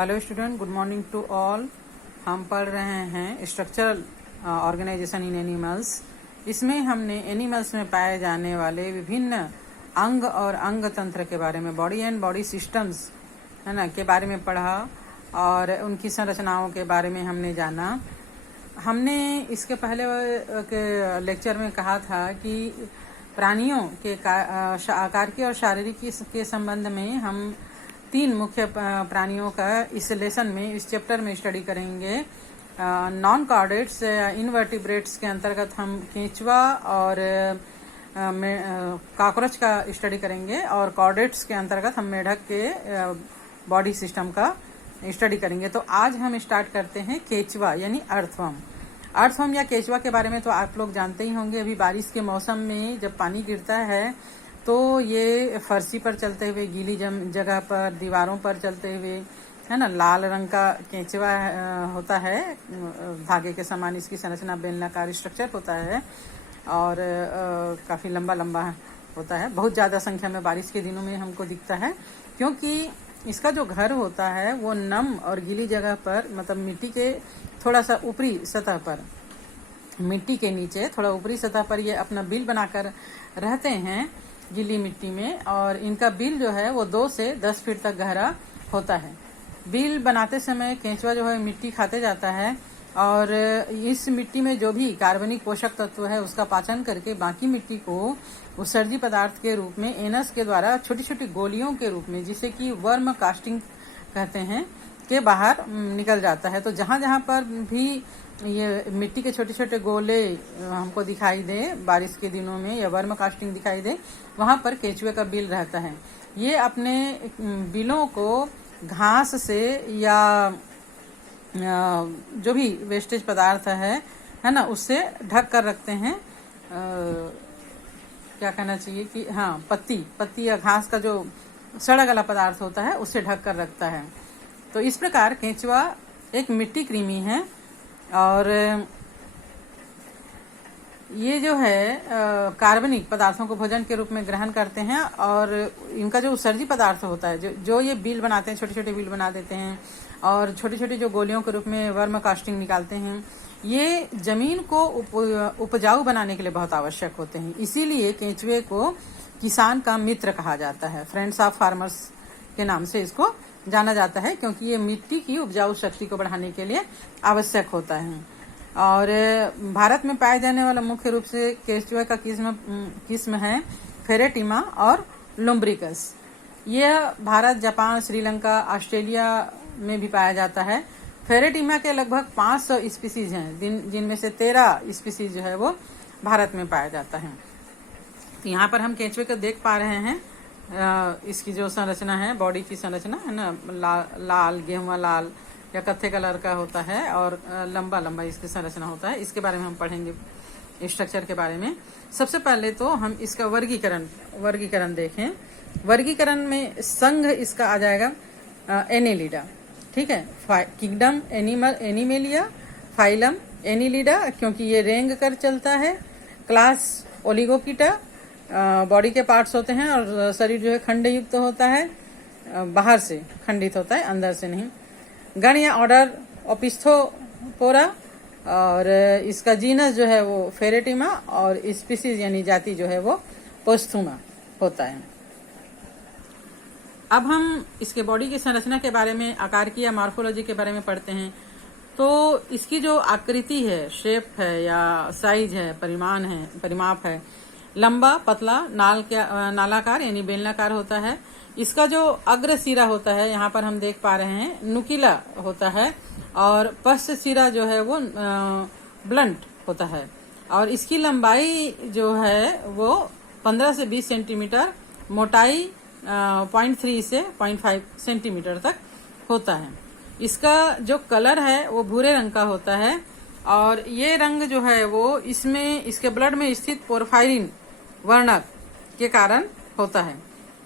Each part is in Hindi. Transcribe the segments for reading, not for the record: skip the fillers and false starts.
Hello student, good morning to all. हम पढ़ रहे हैं स्ट्रक्चरल ऑर्गेनाइजेशन इन एनिमल्स। इसमें हमने एनिमल्स में पाए जाने वाले विभिन्न अंग और अंग तंत्र के बारे में, बॉडी एंड बॉडी सिस्टम्स है ना, के बारे में पढ़ा और उनकी संरचनाओं के बारे में हमने जाना। हमने इसके पहले के लेक्चर में कहा था कि प्राणियों के आकार के और शारीरिक के संबंध में हम 3 मुख्य प्राणियों का इस लेसन में, इस चैप्टर में स्टडी करेंगे। नॉन कॉर्डेट्स इनवर्टिब्रेट्स के अंतर्गत हम केंचुआ और कॉकरोच का स्टडी करेंगे और कॉर्डेट्स के अंतर्गत हम मेढक के बॉडी सिस्टम का स्टडी करेंगे। तो आज हम स्टार्ट करते हैं केंचुआ यानी अर्थवर्म। अर्थवर्म या केंचुआ के बारे में तो आप लोग जानते ही होंगे। अभी बारिश के मौसम में जब पानी गिरता है तो ये फर्शी पर चलते हुए, गीली जगह पर, दीवारों पर चलते हुए, है ना, लाल रंग का केंचुआ होता है। धागे के समान इसकी संरचना, बेलनाकार स्ट्रक्चर होता है और काफ़ी लंबा लंबा होता है। बहुत ज़्यादा संख्या में बारिश के दिनों में हमको दिखता है, क्योंकि इसका जो घर होता है वो नम और गीली जगह पर, मतलब मिट्टी के थोड़ा सा ऊपरी सतह पर, मिट्टी के नीचे थोड़ा ऊपरी सतह पर ये अपना बिल बनाकर रहते हैं गीली मिट्टी में। और इनका बिल जो है वो 2 से 10 फीट तक गहरा होता है। बिल बनाते समय केंचुआ जो है मिट्टी खाते जाता है और इस मिट्टी में जो भी कार्बनिक पोषक तत्व है उसका पाचन करके बाकी मिट्टी को उत्सर्जी पदार्थ के रूप में एनस के द्वारा छोटी छोटी गोलियों के रूप में, जिसे कि वर्म कास्टिंग कहते हैं, के बाहर निकल जाता है। तो जहां जहां पर भी ये मिट्टी के छोटे छोटे गोले हमको दिखाई दे बारिश के दिनों में, या वर्म कास्टिंग दिखाई दे, वहां पर केंचुए का बिल रहता है। ये अपने बिलों को घास से या जो भी वेस्टेज पदार्थ है ना, उससे ढक कर रखते हैं। क्या कहना चाहिए कि हाँ, पत्ती या घास का जो सड़ा गला पदार्थ होता है उससे ढक कर रखता है। तो इस प्रकार केंचुआ एक मिट्टी कृमि है और ये जो है कार्बनिक पदार्थों को भोजन के रूप में ग्रहण करते हैं। और इनका जो उत्सर्जी पदार्थ होता है, जो ये बिल बनाते हैं, छोटे छोटे बिल बना देते हैं और छोटी छोटी जो गोलियों के रूप में वर्म कास्टिंग निकालते हैं, ये जमीन को उपजाऊ बनाने के लिए बहुत आवश्यक होते हैं। इसीलिए केंचुए को किसान का मित्र कहा जाता है, फ्रेंड्स ऑफ फार्मर्स के नाम से इसको जाना जाता है, क्योंकि ये मिट्टी की उपजाऊ शक्ति को बढ़ाने के लिए आवश्यक होता है। और भारत में पाए जाने वाला मुख्य रूप से केंचुए का किस्म है फेरेटिमा और लुम्ब्रिकस। यह भारत, जापान, श्रीलंका, ऑस्ट्रेलिया में भी पाया जाता है। फेरेटिमा के लगभग 500 स्पीसीज हैं, जिनमें से 13 स्पीसीज जो है वो भारत में पाया जाता है। तो यहाँ पर हम केंचुए को देख पा रहे हैं। इसकी जो संरचना है, बॉडी की संरचना है ना, लाल गेहुआ लाल या कत्थे कलर का होता है और लंबा लंबा इसकी संरचना होता है। इसके बारे में हम पढ़ेंगे, स्ट्रक्चर के बारे में। सबसे पहले तो हम इसका वर्गीकरण देखें। वर्गीकरण में संघ इसका आ जाएगा एनेलिडा, ठीक है। किंगडम एनिमेलिया, फाइलम एनिलिडा, क्योंकि ये रेंग कर चलता है। क्लास ओलिगोकीटा, बॉडी के पार्ट्स होते हैं और शरीर जो है खंडयुक्त होता है, बाहर से खंडित होता है, अंदर से नहीं। गण या ऑर्डर ओपिस्थोपोरा, और इसका जीनस जो है वो फेरेटिमा और स्पीसीज यानी जाति जो है वो पोस्थुमा होता है। अब हम इसके बॉडी की संरचना के बारे में, आकार की या मॉर्फोलॉजी के बारे में पढ़ते हैं। तो इसकी जो आकृति है, शेप है या साइज है, परिमाप है, लंबा, पतला, नालाकार यानी बेलनाकार होता है। इसका जो अग्र सिरा होता है, यहाँ पर हम देख पा रहे हैं, नुकीला होता है और पश्च सिरा जो है वो ब्लंट होता है। और इसकी लंबाई जो है वो 15 से 20 सेंटीमीटर, मोटाई 0.3 से 0.5 सेंटीमीटर तक होता है। इसका जो कलर है वो भूरे रंग का होता है और ये रंग जो है वो इसके ब्लड में स्थित पोरफायरिन वर्णक के कारण होता है।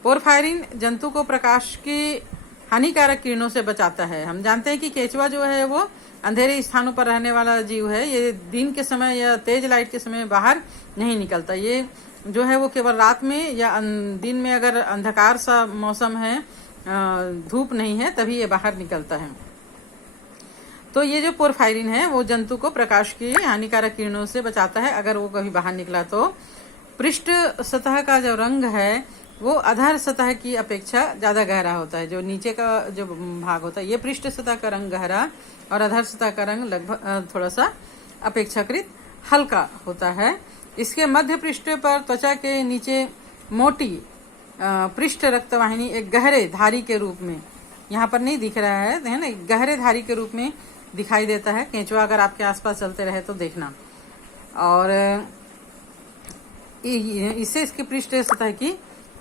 पोरफायरिन जंतु को प्रकाश की हानिकारक किरणों से बचाता है। हम जानते हैं कि केंचुआ जो है वो अंधेरे स्थानों पर रहने वाला जीव है। ये दिन के समय या तेज लाइट के समय बाहर नहीं निकलता। ये जो है वो केवल रात में या दिन में, अगर अंधकार सा मौसम है धूप नहीं है तभी ये बाहर निकलता है। तो ये जो पोरफायरिन है वो जंतु को प्रकाश की हानिकारक किरणों से बचाता है अगर वो कभी बाहर निकला तो। पृष्ठ सतह का जो रंग है वो अधर सतह की अपेक्षा ज्यादा गहरा होता है। जो नीचे का जो भाग होता है, ये पृष्ठ सतह का रंग गहरा और अधर सतह का रंग लगभग थोड़ा सा अपेक्षाकृत हल्का होता है। इसके मध्य पृष्ठ पर त्वचा के नीचे मोटी पृष्ठ रक्तवाहिनी एक गहरे धारी के रूप में, यहाँ पर नहीं दिख रहा है ना, गहरे धारी के रूप में दिखाई देता है। केंचुआ अगर आपके आसपास चलते रहे तो देखना। और इससे इसके पृष्ठ सतह की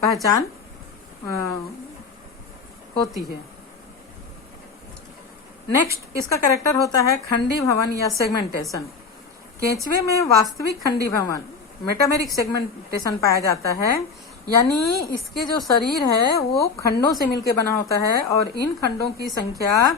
पहचान होती है। नेक्स्ट इसका कैरेक्टर होता है खंडी भवन या सेगमेंटेशन। केंचुए में वास्तविक खंडी भवन मेटामेरिक सेगमेंटेशन पाया जाता है, यानी इसके जो शरीर है वो खंडों से मिलकर बना होता है और इन खंडों की संख्या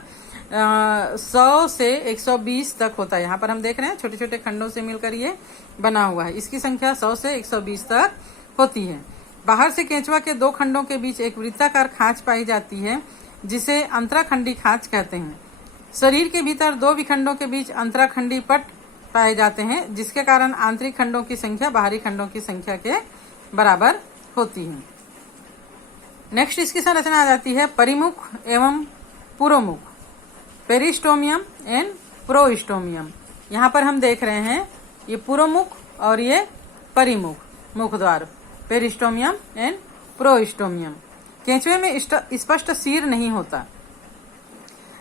100 से 120 तक होता है। यहाँ पर हम देख रहे हैं छोटे छोटे खंडों से मिलकर ये बना हुआ है। इसकी संख्या 100 से 120 तक होती है। बाहर से केंचुआ के दो खंडों के बीच एक वृत्ताकार खांच पाई जाती है जिसे अंतराखंडी खांच कहते हैं। शरीर के भीतर दो विखंडों के बीच अंतराखंडी पट पाए जाते हैं जिसके कारण आंतरिक खंडों की संख्या बाहरी खंडों की संख्या के बराबर होती है। नेक्स्ट इसकी संरचना आ जाती है परिमुख एवं पुरोमुख, पेरिस्टोमियम एंड प्रोस्टोमियम। यहाँ पर हम देख रहे हैं ये पुरोमुख और ये परिमुख, मुख द्वार, पेरिस्टोमियम एंड प्रोस्टोमियम। केंचुए में स्पष्ट सिर नहीं होता,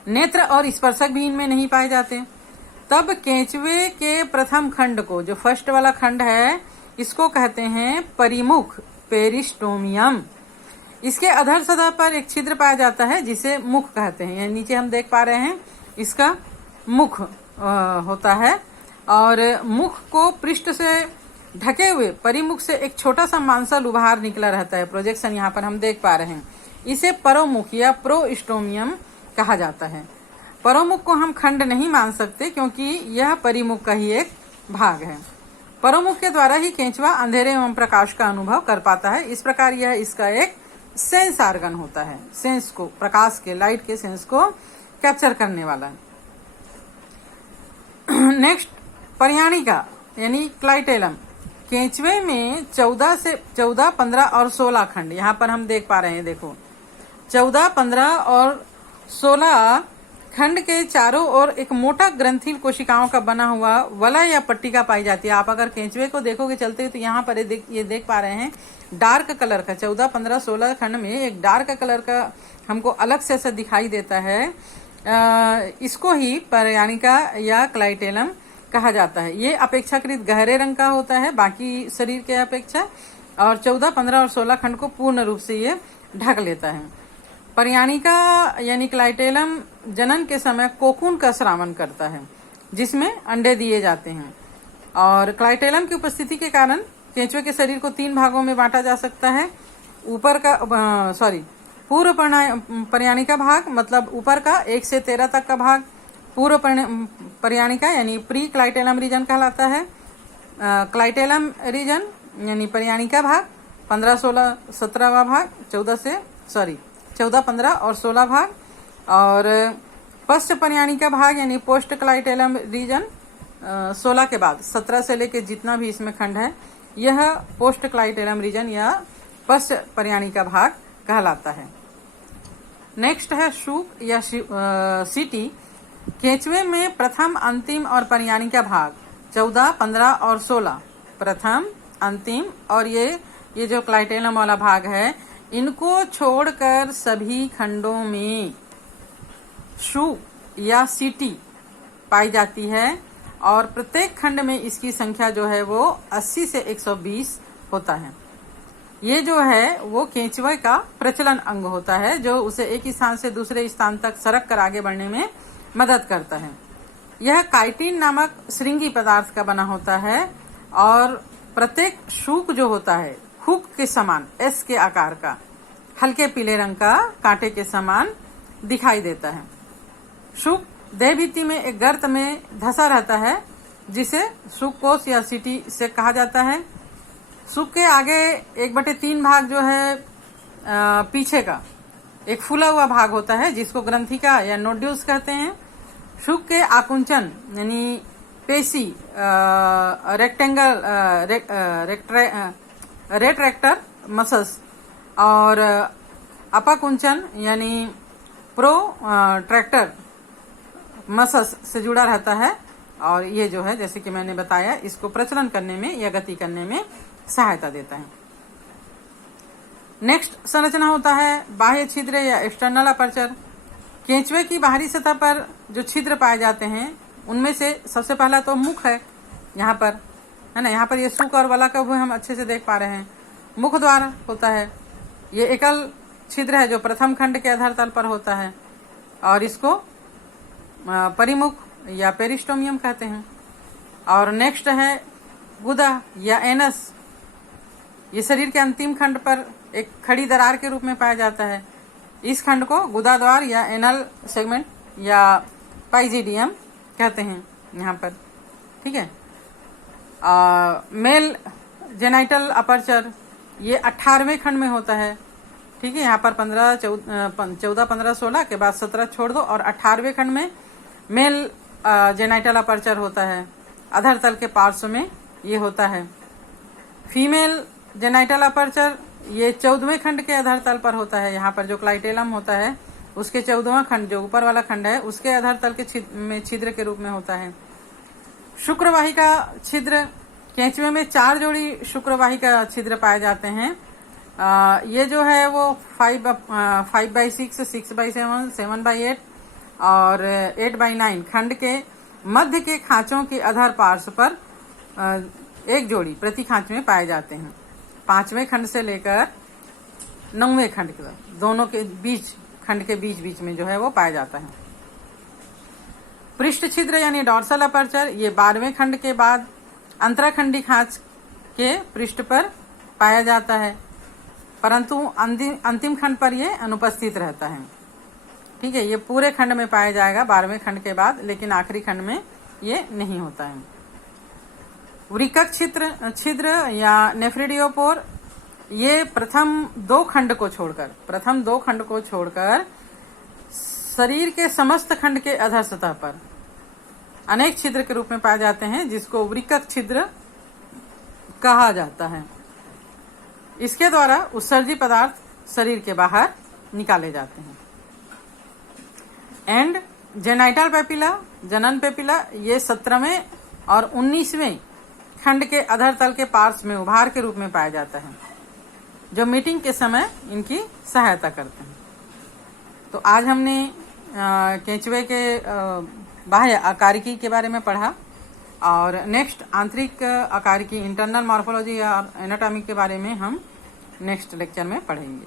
नेत्र और स्पर्शक भी इनमें नहीं पाए जाते। तब केंचुए के प्रथम खंड को, जो फर्स्ट वाला खंड है, इसको कहते हैं परिमुख, पेरिस्टोमियम। इसके अधर सतह पर एक छिद्र पाया जाता है जिसे मुख कहते हैं। यहाँ नीचे हम देख पा रहे हैं इसका मुख होता है और मुख को पृष्ठ से ढके हुए परिमुख से एक छोटा सा मांसल उभार निकला रहता है। प्रोजेक्शन यहाँ पर हम देख पा रहे हैं। इसे परोमुख या प्रोस्टोमियम कहा जाता है। परोमुख को हम खंड नहीं मान सकते क्योंकि यह परिमुख का ही एक भाग है। परोमुख के द्वारा ही केंचुआ अंधेरे एवं प्रकाश का अनुभव कर पाता है। इस प्रकार यह इसका एक सेंस आर्गन होता है, सेंस को, प्रकाश के, लाइट के सेंस को कैप्चर करने वाला। नेक्स्ट परियाणिका यानी क्लाइटेलम। केंचुए में 14, 15 और 16 खंड यहाँ पर हम देख पा रहे हैं। देखो 14, 15 और 16 खंड के चारों ओर एक मोटा ग्रंथिल कोशिकाओं का बना हुआ वलय या पट्टिका पाई जाती है। आप अगर केंचुए को देखोगे चलते हुए तो यहाँ पर ये देख पा रहे हैं डार्क कलर का 14, 15, 16 खंड में एक डार्क कलर का हमको अलग से ऐसा दिखाई देता है। इसको ही परियाणिका या क्लाइटेलम कहा जाता है। ये अपेक्षाकृत गहरे रंग का होता है बाकी शरीर के अपेक्षा और 14, 15 और 16 खंड को पूर्ण रूप से ये ढक लेता है। परियाणिका यानी क्लाइटेलम जनन के समय कोकून का स्रावन करता है जिसमें अंडे दिए जाते हैं और क्लाइटेलम की उपस्थिति के कारण केंचुए के शरीर को 3 भागों में बांटा जा सकता है। ऊपर का पूर्व परियाणिका भाग मतलब ऊपर का 1 से 13 तक का भाग पूर्व परियाणिका यानी प्री क्लाइटेलम रीजन कहलाता है। क्लाइटेलम रीजन यानी परियाणिका भाग 15, 16, 17वां भाग 14, 15 और 16 भाग और पश्च परियाणिका भाग यानी पोस्ट क्लाइटेलम रीजन 16 के बाद 17 से लेके जितना भी इसमें खंड है यह पोस्ट क्लाइटेलम रीजन या पश्च परियाणिका भाग कहलाता है। नेक्स्ट है शूक या सीटी। केंचुए में प्रथम, अंतिम और परियाणिका भाग 14, 15 और 16 प्रथम, अंतिम और ये जो क्लाइटेलम वाला भाग है इनको छोड़कर सभी खंडों में शूक या सीटी पाई जाती है और प्रत्येक खंड में इसकी संख्या जो है वो 80 से 120 होता है। ये जो है वो केंचुए का प्रचलन अंग होता है जो उसे एक स्थान से दूसरे स्थान तक सरक कर आगे बढ़ने में मदद करता है। यह काइटिन नामक श्रृंगी पदार्थ का बना होता है और प्रत्येक शूक जो होता है हुक के समान, एस के आकार का, हल्के पीले रंग का कांटे के समान दिखाई देता है। शूक देह भित्ति में एक गर्त में धंसा रहता है जिसे शूक कोश या सीटी से कहा जाता है। शूक के आगे 1/3 भाग जो है पीछे का एक फूला हुआ भाग होता है जिसको ग्रंथिका या नोड्यूल्स कहते हैं। शुक के आकुंचन यानी पेशी रेट्रैक्टर मसल्स और अपाकुंचन यानी प्रोट्रैक्टर मसल्स से जुड़ा रहता है। और ये जो है जैसे कि मैंने बताया इसको प्रचलन करने में या गति करने में सहायता देता है। नेक्स्ट संरचना होता है बाह्य छिद्र या एक्सटर्नल अपर्चर। केंचुए की बाहरी सतह पर जो छिद्र पाए जाते हैं उनमें से सबसे पहला तो मुख है, यहाँ पर है ना, यहाँ पर ये सुक और वला का भी हम अच्छे से देख पा रहे हैं। मुख द्वार होता है, ये एकल छिद्र है जो प्रथम खंड के अधर तल पर होता है और इसको परिमुख या पेरिस्टोमियम कहते हैं। और नेक्स्ट है गुदा या एनस, ये शरीर के अंतिम खंड पर एक खड़ी दरार के रूप में पाया जाता है। इस खंड को गुदा द्वार या एनल सेगमेंट या पाइजिडियम कहते हैं यहाँ पर, ठीक है। मेल जेनाइटल अपर्चर ये 18वें खंड में होता है, ठीक है। यहाँ पर 14, 15, 16 के बाद 17 छोड़ दो और 18वें खंड में मेल जेनाइटल अपर्चर होता है। अधर तल के पार्श्व में ये होता है। फीमेल जेनाइटल अपर्चर ये 14वें खंड के अधर तल पर होता है। यहाँ पर जो क्लाइटेलम होता है उसके 14वां खंड जो ऊपर वाला खंड है उसके अधर तल के छिद्र के रूप में होता है। शुक्रवाहिका छिद्र, केंचुए में 4 जोड़ी शुक्रवाहिका छिद्र पाए जाते हैं। ये जो है वो 5/6, 6/7, 7/8 और 8/9 खंड के मध्य के खांचों के अधर पार्श्व पर एक जोड़ी प्रति खांच में पाए जाते हैं। 5वें खंड से लेकर 9वें खंड के दोनों के बीच खंड के बीच में जो है वो पाया जाता है। पृष्ठ छिद्र यानी डॉर्सल अपर्चर ये 12वें खंड के बाद अंतराखंडी खांच के पृष्ठ पर पाया जाता है, परंतु अंतिम खंड पर ये अनुपस्थित रहता है, ठीक है। ये पूरे खंड में पाया जाएगा 12वें खंड के बाद, लेकिन आखिरी खंड में ये नहीं होता है। वृक्क छिद्र या नेफ्रिडियोपोर ये प्रथम 2 खंड को छोड़कर शरीर के समस्त खंड के अधर सतह पर अनेक छिद्र के रूप में पाए जाते हैं, जिसको वृक्क छिद्र कहा जाता है। इसके द्वारा उत्सर्जी पदार्थ शरीर के बाहर निकाले जाते हैं। एंड जेनाइटल पेपिला, जनन पेपिला ये 17वें और 19वें खंड के अधर तल के पार्श्व में उभार के रूप में पाया जाता है, जो मीटिंग के समय इनकी सहायता करते हैं। तो आज हमने केंचुए के बाह्य आकारिकी के बारे में पढ़ा और नेक्स्ट आंतरिक आकारिकी इंटरनल मॉर्फोलॉजी और एनाटॉमी के बारे में हम नेक्स्ट लेक्चर में पढ़ेंगे।